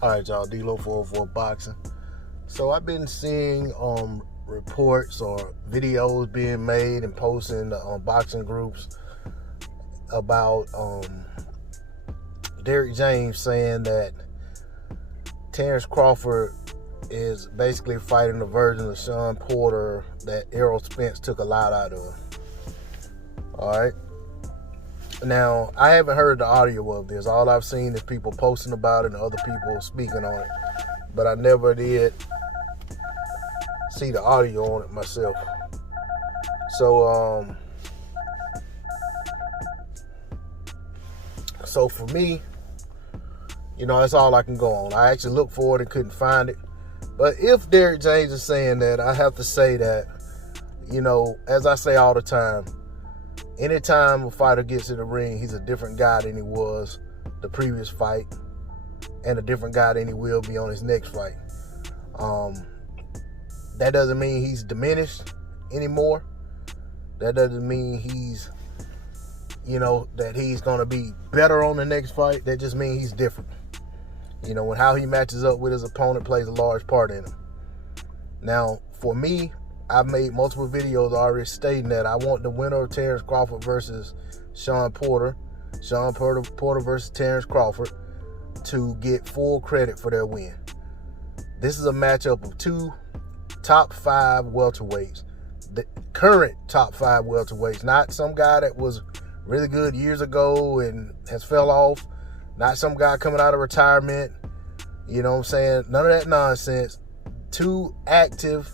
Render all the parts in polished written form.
All right, y'all, D-Lo 404 Boxing. So I've been seeing reports or videos being made and posted on boxing groups about Derrick James saying that Terrence Crawford is basically fighting the version of Shawn Porter that Errol Spence took a lot out of. All right. Now, I haven't heard the audio of this. All I've seen is people posting about it and other people speaking on it. But I never did see the audio on it myself. So for me, that's all I can go on. I actually looked for it and couldn't find it. But if Derrick James is saying that, I have to say that, as I say all the time, anytime a fighter gets in the ring, he's a different guy than he was the previous fight and a different guy than he will be on his next fight. That doesn't mean he's diminished anymore. That doesn't mean he's, that he's going to be better on the next fight. That just means he's different. And how he matches up with his opponent plays a large part in him. Now, for me, I've made multiple videos already stating that I want the winner of Terrence Crawford versus Shawn Porter versus Terrence Crawford, to get full credit for their win. This is a matchup of two top 5 welterweights, the current top 5 welterweights, not some guy that was really good years ago and has fell off, not some guy coming out of retirement, none of that nonsense. Two active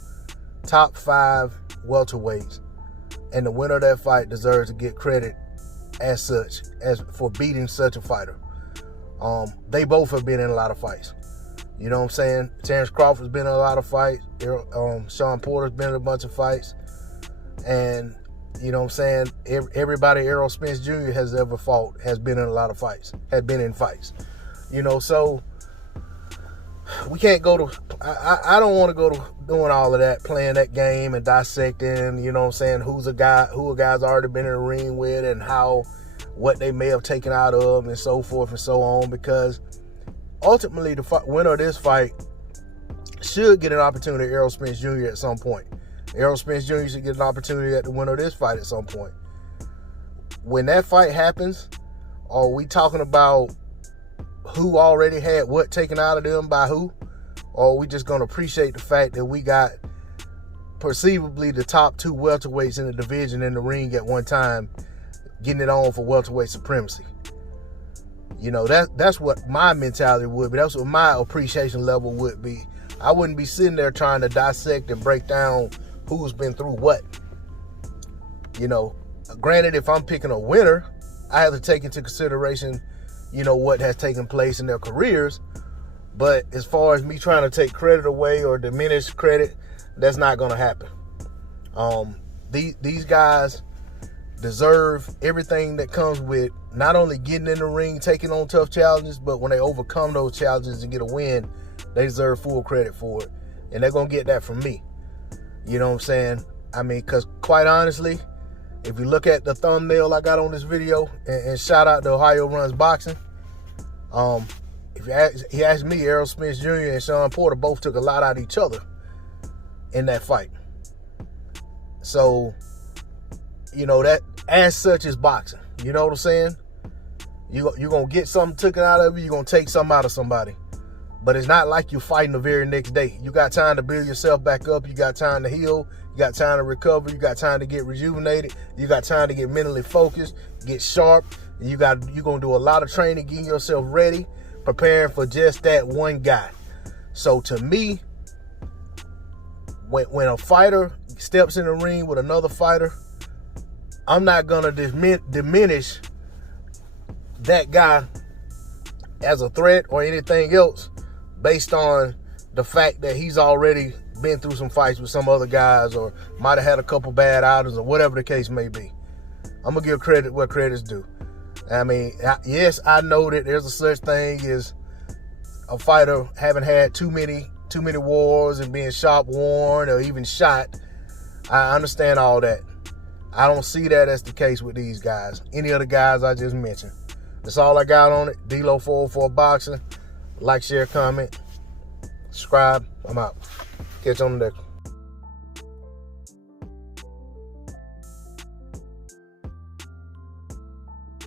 top 5 welterweights, and the winner of that fight deserves to get credit as such, as for beating such a fighter. They both have been in a lot of fights. Terrence Crawford's been in a lot of fights. Shawn Porter's been in a bunch of fights. And, everybody Errol Spence Jr. has ever fought has been in a lot of fights, had been in fights. So we can't go to, I don't want to go to doing all of that, playing that game and dissecting, who a guy's already been in the ring with and what they may have taken out of and so forth and so on, because ultimately the winner of this fight should get an opportunity at Errol Spence Jr. at some point. Errol Spence Jr. should get an opportunity at the winner of this fight at some point. When that fight happens, are we talking about who already had what taken out of them by who? Or are we just going to appreciate the fact that we got perceivably the top 2 welterweights in the division in the ring at one time, getting it on for welterweight supremacy? That's what my mentality would be. That's what my appreciation level would be. I wouldn't be sitting there trying to dissect and break down who's been through what. Granted, if I'm picking a winner, I have to take into consideration, what has taken place in their careers. But as far as me trying to take credit away or diminish credit, that's not going to happen. These guys deserve everything that comes with not only getting in the ring, taking on tough challenges, but when they overcome those challenges and get a win, they deserve full credit for it. And they're going to get that from me. Because quite honestly, if you look at the thumbnail I got on this video, and shout out to Ohio Runs Boxing, if he asked me, Errol Spence Jr. and Shawn Porter both took a lot out of each other in that fight. So, that as such is boxing. You know what I'm saying? You're going to get something taken out of you, you're going to take something out of somebody. But it's not like you're fighting the very next day. You got time to build yourself back up. You got time to heal. You got time to recover. You got time to get rejuvenated. You got time to get mentally focused, get sharp. You're going to do a lot of training, getting yourself ready, preparing for just that one guy. So to me, when a fighter steps in the ring with another fighter, I'm not going to diminish that guy as a threat or anything else based on the fact that he's already been through some fights with some other guys or might have had a couple bad outings or whatever the case may be. I'm going to give credit where credit's due. Yes, I know that there's a such thing as a fighter having had too many wars and being sharp worn or even shot. I understand all that. I don't see that as the case with these guys. Any of the guys I just mentioned. That's all I got on it. D-Lo 404 Boxing. Like, share, comment, subscribe. I'm out. Catch you on the next one.